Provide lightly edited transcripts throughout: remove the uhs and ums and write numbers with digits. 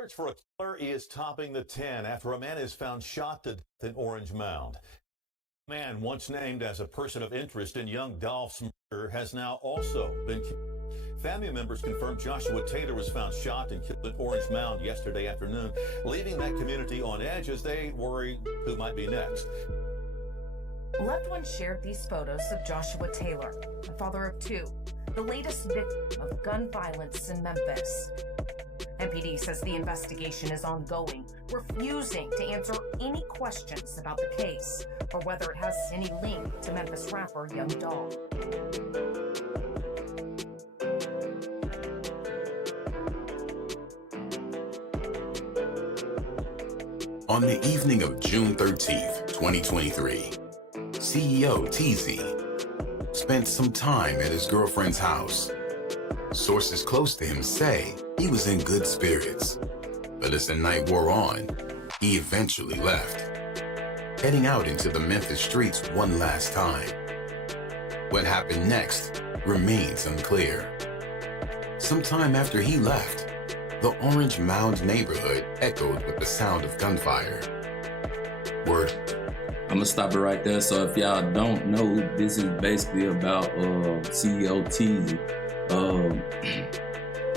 Search for a killer is topping the 10 after a man is found shot to death in Orange Mound. A man once named as a person of interest in young Dolph's murder has now also been killed. Family members confirmed Joshua Taylor was found shot and killed in Orange Mound yesterday afternoon, leaving that community on edge as they worry who might be next. Loved ones shared these photos of Joshua Taylor, a father of two, the latest victim of gun violence in Memphis. MPD says the investigation is ongoing, refusing to answer any questions about the case or whether it has any link to Memphis rapper Young Dolph. On the evening of June 13th, 2023, CEO Teezy spent some time at his girlfriend's house. Sources close to him say he was in good spirits, but as the night wore on, he eventually left, heading out into the Memphis streets one last time. What happened next remains unclear. Sometime after he left, the Orange Mound neighborhood echoed with the sound of gunfire. Word. I'm gonna stop it right there. So if y'all don't know, this is basically about CEO Teezy.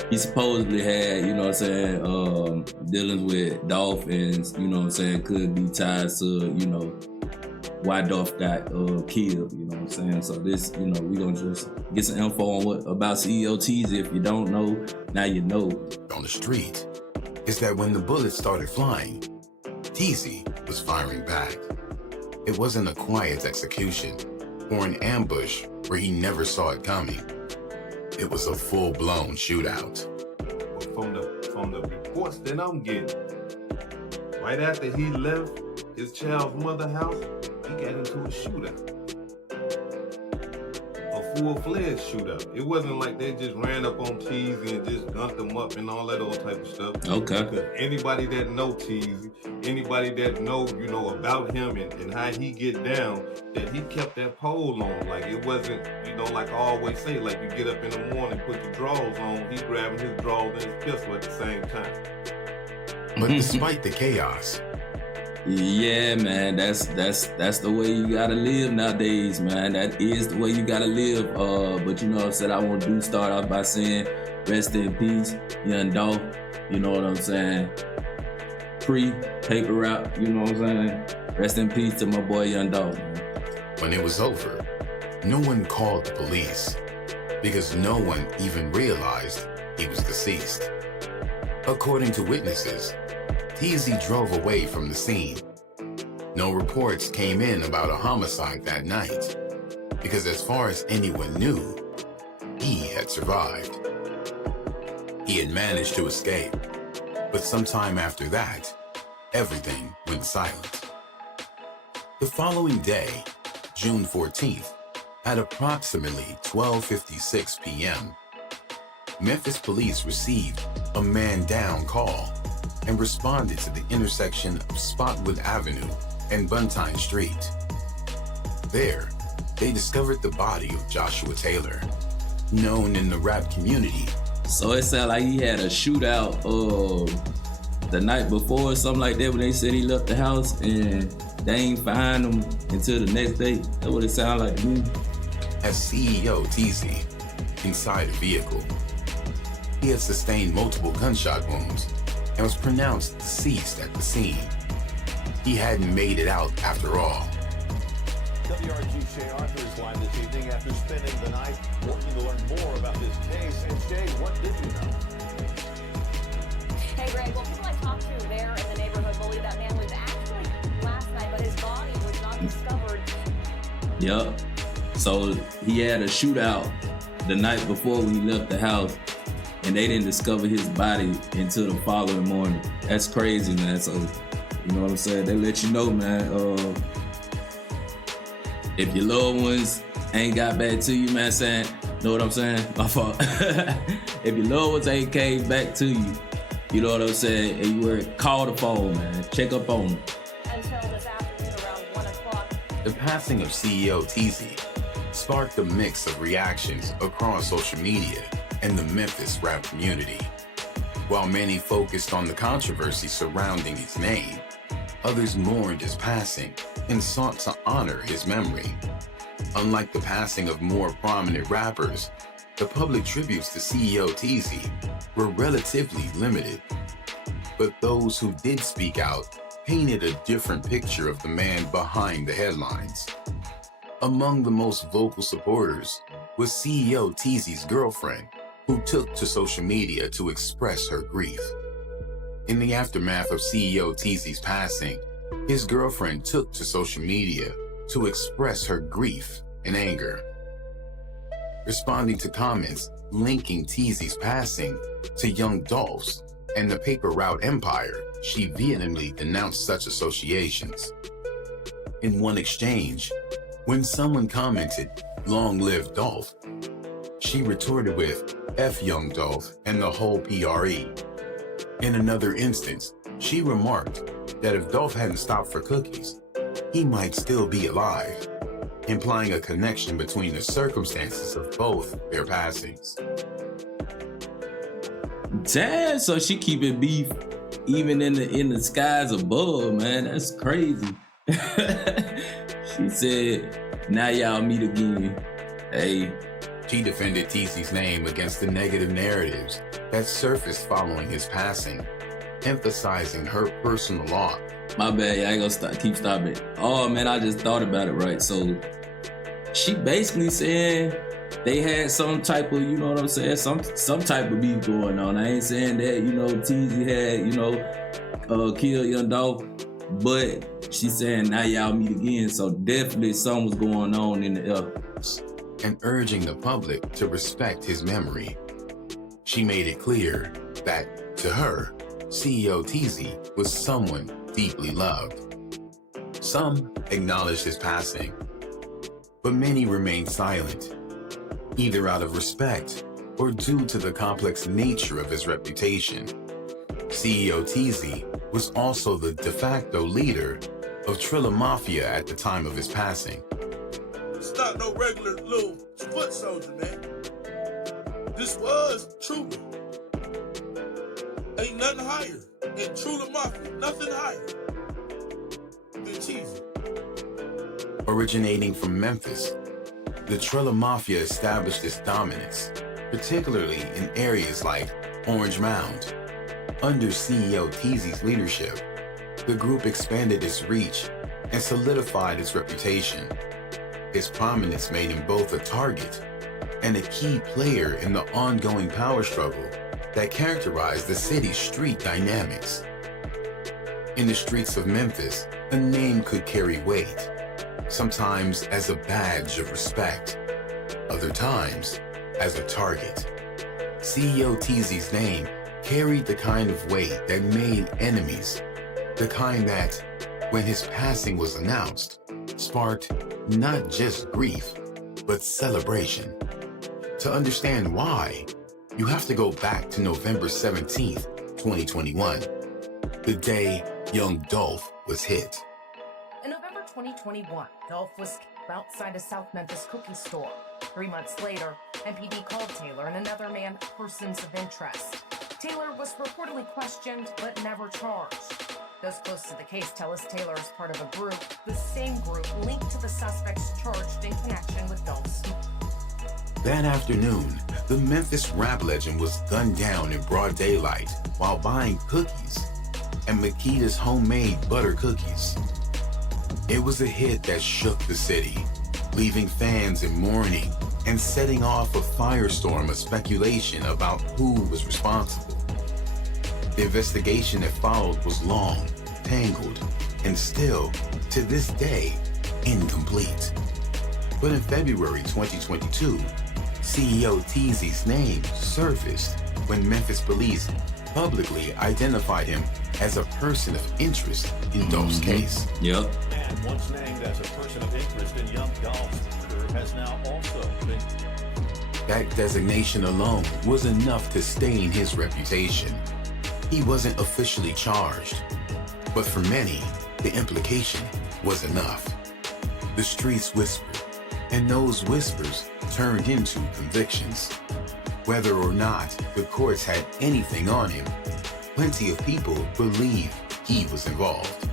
He supposedly had, you know what I'm saying, dealings with Dolph and, you know what I'm saying, could be tied to, you know, why Dolph got killed, you know what I'm saying? So this, you know, we gonna just get some info on what about CEO Teezy. If you don't know, now you know. On the street is that when the bullets started flying, Teezy was firing back. It wasn't a quiet execution or an ambush where he never saw it coming. It was a full-blown shootout. From the reports that I'm getting, right after he left his child's mother's house, he got into a shootout. A full-fledged shootout. It wasn't like they just ran up on Teezy and just gunned him up and all that old type of stuff. Okay. Because anybody that know Teezy, anybody that know, you know, about him and how he get down, that he kept that pole on. Like it wasn't, you know, like I always say, like you get up in the morning, put your drawers on, he grabbing his drawers and his pistol at the same time. But despite the chaos, yeah, man, that's the way you gotta live nowadays, man. That is the way you gotta live. But you know what I'm saying? I want to start off by saying, rest in peace, Young Dolph. You know what I'm saying? Pre-paper route, you know what I'm saying? Rest in peace to my boy Young Dolph, man. when it was over, no one called the police because no one even realized he was deceased. According to witnesses, Teezy drove away from the scene. No reports came in about a homicide that night, because as far as anyone knew, he had survived. He had managed to escape, but sometime after that, everything went silent. The following day, June 14th, at approximately 12:56 p.m., Memphis police received a man-down call and responded to the intersection of Spotwood Avenue and Buntine Street. There, they discovered the body of Joshua Taylor, known in the rap community. So it sounded like he had a shootout the night before or something like that when they said he left the house and they ain't find him until the next day. That's what it sounded like to me. As CEO Teezy, inside a vehicle, he had sustained multiple gunshot wounds and was pronounced deceased at the scene. He hadn't made it out after all. WRG Shay Arthur is live this evening after spending the night working to learn more about this case. And Shay, what did you know? Hey Greg, well people I talked to there in the neighborhood believe that man was actually last night, but his body was not discovered. Yup. So he had a shootout the night before when he left the house, and they didn't discover his body until the following morning. That's crazy, man. So, you know what I'm saying? They let you know, man. If your loved ones ain't got back to you, man, saying, know what I'm saying? My fault. If your loved ones ain't came back to you, you know what I'm saying? And you were call the phone, man. Check up on them. Until this afternoon around 1 o'clock. The passing of CEO Teezy sparked a mix of reactions across social media and the Memphis rap community. While many focused on the controversy surrounding his name, others mourned his passing and sought to honor his memory. Unlike the passing of more prominent rappers, the public tributes to CEO Teezy were relatively limited. But those who did speak out painted a different picture of the man behind the headlines. Among the most vocal supporters was CEO Teezy's girlfriend, who took to social media to express her grief. In the aftermath of CEO Teezy's passing, his girlfriend took to social media to express her grief and anger. Responding to comments linking Teezy's passing to young Dolph's and the paper route empire, she vehemently denounced such associations. In one exchange, when someone commented, "Long live Dolph," she retorted with, "F young Dolph and the whole PRE." In another instance, she remarked that if Dolph hadn't stopped for cookies, he might still be alive, implying a connection between the circumstances of both their passings. Damn, so she keeping beef even in the skies above, man. That's crazy. She said, "Now y'all meet again." Hey. She defended Teezy's name against the negative narratives that surfaced following his passing, emphasizing her personal loss. My bad, I ain't gonna keep stopping. Oh man, I just thought about it, right? So she basically saying they had some type of, you know what I'm saying, some type of beef going on. I ain't saying that, you know, Teezy had, you know, killed young Dolph, but she's saying now y'all meet again. So definitely something was going on in the air. And urging the public to respect his memory. She made it clear that, to her, CEO Teezy was someone deeply loved. Some acknowledged his passing, but many remained silent, either out of respect or due to the complex nature of his reputation. CEO Teezy was also the de facto leader of Trilla Mafia at the time of his passing. It's not no regular little foot soldier, man. This was Trilla. Ain't nothing higher than Trilla Mafia. Nothing higher than Teezy. Originating from Memphis, the Trilla Mafia established its dominance, particularly in areas like Orange Mound. Under CEO Teezy's leadership, the group expanded its reach and solidified its reputation. His prominence made him both a target and a key player in the ongoing power struggle that characterized the city's street dynamics. In the streets of Memphis, a name could carry weight, sometimes as a badge of respect, other times as a target. CEO Teezy's name carried the kind of weight that made enemies, the kind that, when his passing was announced, sparked not just grief, but celebration. To understand why, you have to go back to November 17th, 2021, the day young Dolph was hit. In November 2021, Dolph was outside a South Memphis cookie store. 3 months later, MPD called Taylor and another man persons of interest. Taylor was reportedly questioned but never charged. Those close to the case tell us Taylor is part of a group, the same group linked to the suspects charged in connection with Dolph's. That afternoon, the Memphis rap legend was gunned down in broad daylight while buying cookies and Makita's homemade butter cookies. It was a hit that shook the city, leaving fans in mourning and setting off a firestorm of speculation about who was responsible. The investigation that followed was long, tangled, and still, to this day, incomplete. But in February 2022, CEO Teezy's name surfaced when Memphis police publicly identified him as a person of interest in Dolph's case. Yep. Man once named as a person of interest in young Dolph's murder has now also been... That designation alone was enough to stain his reputation. He wasn't officially charged, but for many, the implication was enough. The streets whispered, and those whispers turned into convictions. Whether or not the courts had anything on him, plenty of people believe he was involved.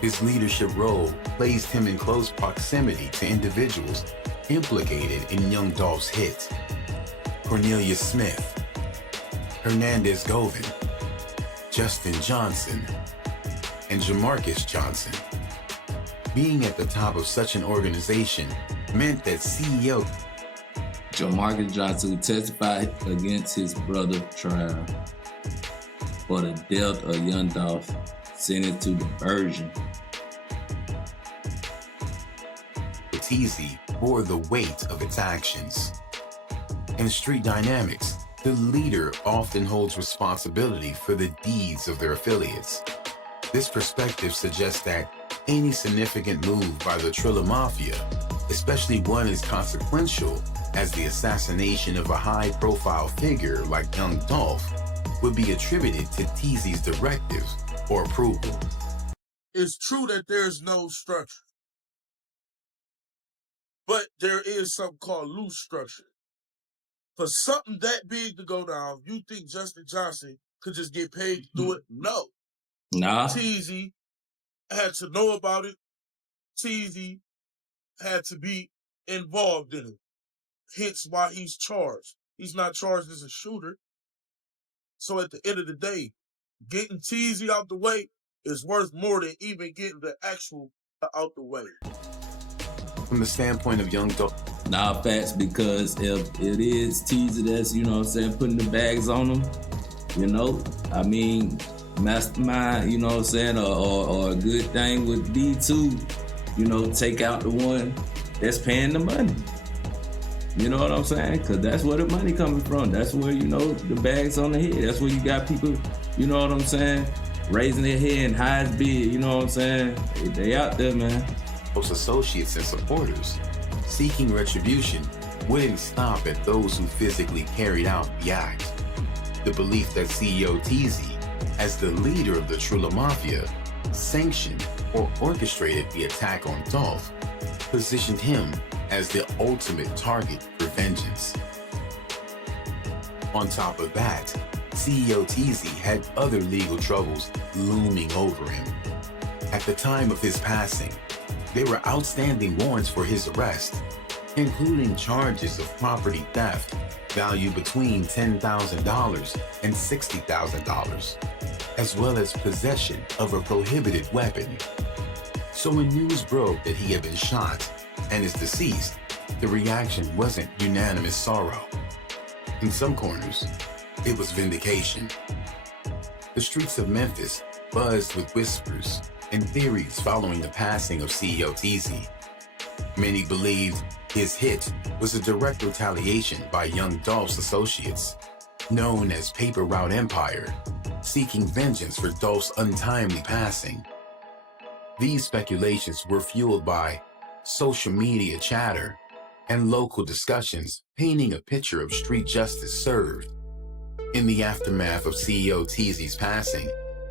His leadership role placed him in close proximity to individuals implicated in young Dolph's hit. Cornelius Smith, Hernandez Govan, Justin Johnson, and Jamarcus Johnson. Being at the top of such an organization meant that CEO Jamarcus Johnson testified against his brother trial for the death of young Dolph, sentenced to diversion. Teezy bore the weight of its actions. In street dynamics, the leader often holds responsibility for the deeds of their affiliates. This perspective suggests that any significant move by the Trilla Mafia, especially one as consequential as the assassination of a high-profile figure like young Dolph, would be attributed to Teezy's directives or approval. It's true that there's no structure, but there is something called loose structure. For something that big to go down, you think Justin Johnson could just get paid to do it? No. Nah. Teezy had to know about it. Teezy had to be involved in it. Hence why he's charged. He's not charged as a shooter. So at the end of the day, getting Teezy out the way is worth more than even getting the actual out the way. From the standpoint of young Dolph, Nah, facts, because if it is Teezy that's, you know what I'm saying, putting the bags on them, you know, I mean, mastermind, you know what I'm saying, or a good thing would be to, you know, take out the one that's paying the money. You know what I'm saying? Because that's where the money coming from. That's where, you know, the bags on the head. That's where you got people, you know what I'm saying, raising their head and highest bid, you know what I'm saying? They out there, man. Dolph's associates and supporters seeking retribution wouldn't stop at those who physically carried out the act. The belief that CEO Teezy, as the leader of the Trilla Mafia, sanctioned or orchestrated the attack on Dolph, positioned him as the ultimate target for vengeance. On top of that, CEO Teezy had other legal troubles looming over him. At the time of his passing, there were outstanding warrants for his arrest, including charges of property theft valued between $10,000 and $60,000, as well as possession of a prohibited weapon. So when news broke that he had been shot and is deceased, the reaction wasn't unanimous sorrow. In some corners, it was vindication. The streets of Memphis buzzed with whispers and theories following the passing of CEO Teezy. Many believed his hit was a direct retaliation by young Dolph's associates, known as Paper Route Empire, seeking vengeance for Dolph's untimely passing. These speculations were fueled by social media chatter and local discussions painting a picture of street justice served. In the aftermath of CEO Teezy's passing,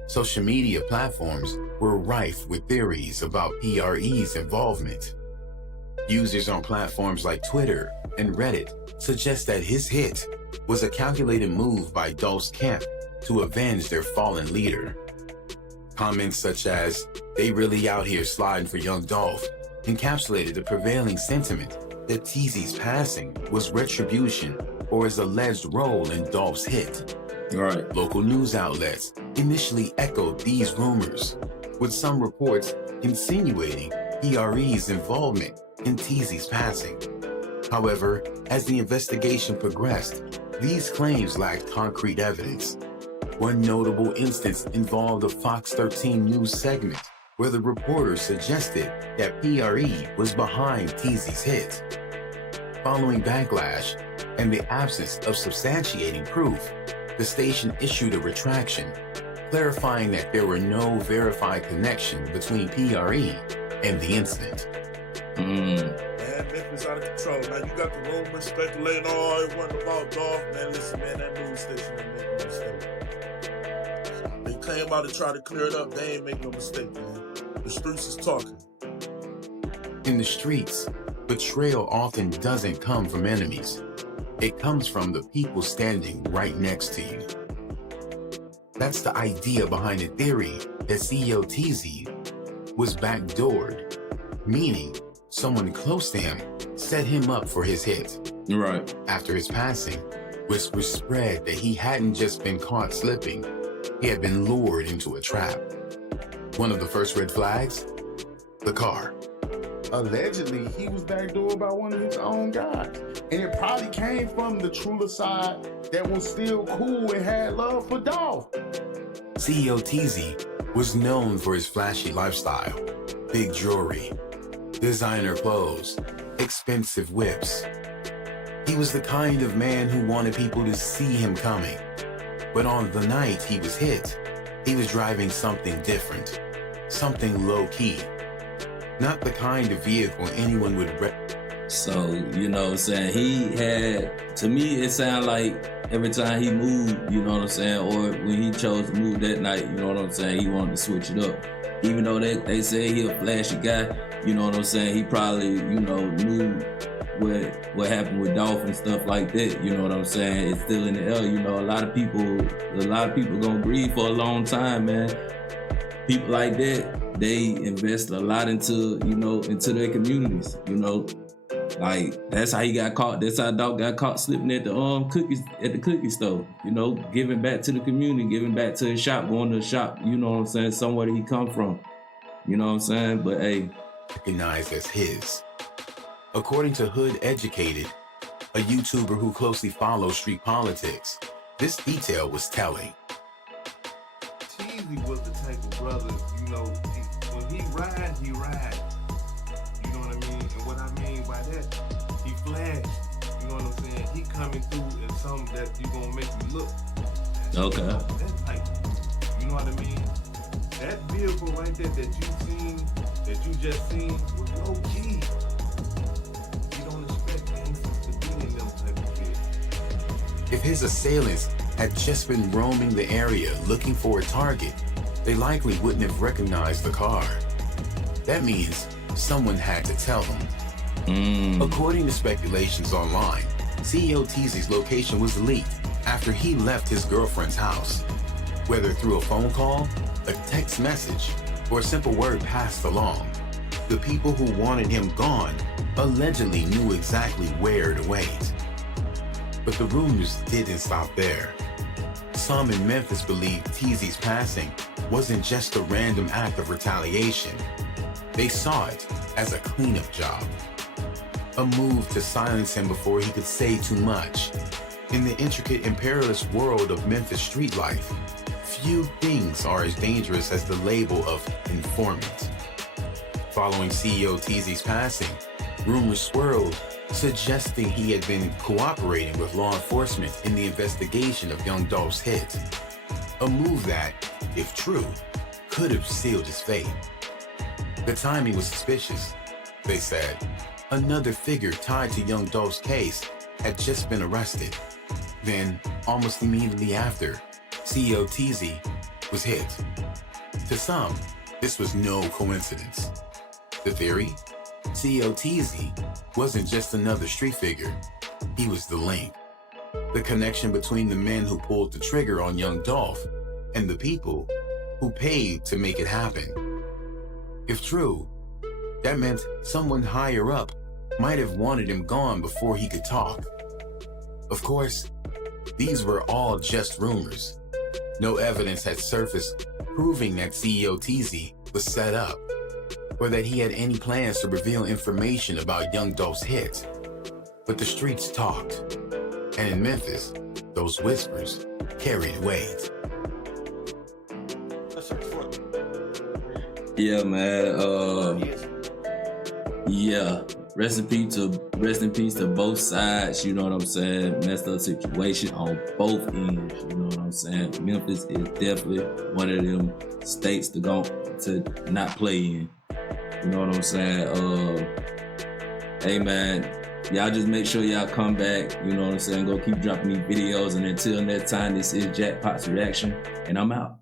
social media platforms were rife with theories about PRE's involvement. Users on platforms like Twitter and Reddit suggest that his hit was a calculated move by Dolph's camp to avenge their fallen leader. Comments such as, "They really out here sliding for young Dolph," encapsulated the prevailing sentiment that Teezy's passing was retribution for his alleged role in Dolph's hit. Right. Local news outlets initially echoed these rumors, with some reports insinuating PRE's involvement in Teezy's passing. However, as the investigation progressed, these claims lacked concrete evidence. One notable instance involved a Fox 13 news segment where the reporter suggested that PRE was behind Teezy's hit. Following backlash and the absence of substantiating proof, the station issued a retraction, clarifying that there were no verified connection between PRE and the incident. Man, Memphis out of control. Now you got the rumors speculating, oh, it wasn't about Dolph. Man, listen, man, that news station ain't making no mistake. They came out and tried to clear it up. They ain't making no mistake, man. The streets is talking. In the streets, betrayal often doesn't come from enemies. It comes from the people standing right next to you. That's the idea behind the theory that CEO Teezy was backdoored, meaning someone close to him set him up for his hit. Right. After his passing, whispers spread that he hadn't just been caught slipping, he had been lured into a trap. One of the first red flags? The car. Allegedly, he was backdoored by one of his own guys. And it probably came from the Trilla side that was still cool and had love for Dolph. CEO Teezy was known for his flashy lifestyle, big jewelry, designer clothes, expensive whips. He was the kind of man who wanted people to see him coming. But on the night he was hit, he was driving something different, something low-key. Not the kind of vehicle anyone would So, you know what I'm saying, he had, to me, it sounded like every time he moved, you know what I'm saying, or when he chose to move that night, you know what I'm saying, he wanted to switch it up. Even though they say he a flashy guy, you know what I'm saying, he probably, you know, knew what happened with Dolph and stuff like that, you know what I'm saying, it's still in the air, you know, a lot of people gonna grieve for a long time, man. People like that, they invest a lot into, you know, into their communities, you know. Like, that's how he got caught. That's how Dolph got caught slipping at the cookie store. You know, giving back to the community, giving back to his shop, going to the shop. You know what I'm saying? Somewhere that he come from. You know what I'm saying? But hey, recognized as his. According to Hood Educated, a YouTuber who closely follows street politics, this detail was telling. Teezy was the type of brother, you know, when he ride, he ride. You know what I mean? And what I mean by that, he flash. You know what I'm saying? He coming through in something that you gonna make you look. okay. That type, you know what I mean? That vehicle right there that you just seen, was low key. You don't expect gangsters to be in them type of shit. If his assailants had just been roaming the area looking for a target, they likely wouldn't have recognized the car. That means someone had to tell them. According to speculations online, CEO Teezy's location was leaked after he left his girlfriend's house. Whether through a phone call, a text message, or a simple word passed along, the people who wanted him gone allegedly knew exactly where to wait. But the rumors didn't stop there. Some in Memphis believed Teezy's passing wasn't just a random act of retaliation. They saw it as a cleanup job, a move to silence him before he could say too much. In the intricate and perilous world of Memphis street life, few things are as dangerous as the label of informant. Following CEO Teezy's passing, rumors swirled, suggesting he had been cooperating with law enforcement in the investigation of young Dolph's hit. A move that, if true, could have sealed his fate. The timing was suspicious, they said. Another figure tied to young Dolph's case had just been arrested. Then, almost immediately after, CEO Teezy was hit. To some, this was no coincidence. The theory? CEO Teezy wasn't just another street figure. He was the link. The connection between the men who pulled the trigger on young Dolph and the people who paid to make it happen. If true, that meant someone higher up might have wanted him gone before he could talk. Of course, these were all just rumors. No evidence had surfaced proving that CEO Teezy was set up, or that he had any plans to reveal information about young Dolph's hit. But the streets talked, and in Memphis, those whispers carried weight. Yeah, man. Yeah. Rest in peace to both sides. You know what I'm saying? Messed up situation on both ends. You know what I'm saying? Memphis is definitely one of them states to not play in. You know what I'm saying? Hey man, y'all just make sure y'all come back. You know what I'm saying? Go keep dropping these videos. And until next time, this is Jackpot's Reaction, and I'm out.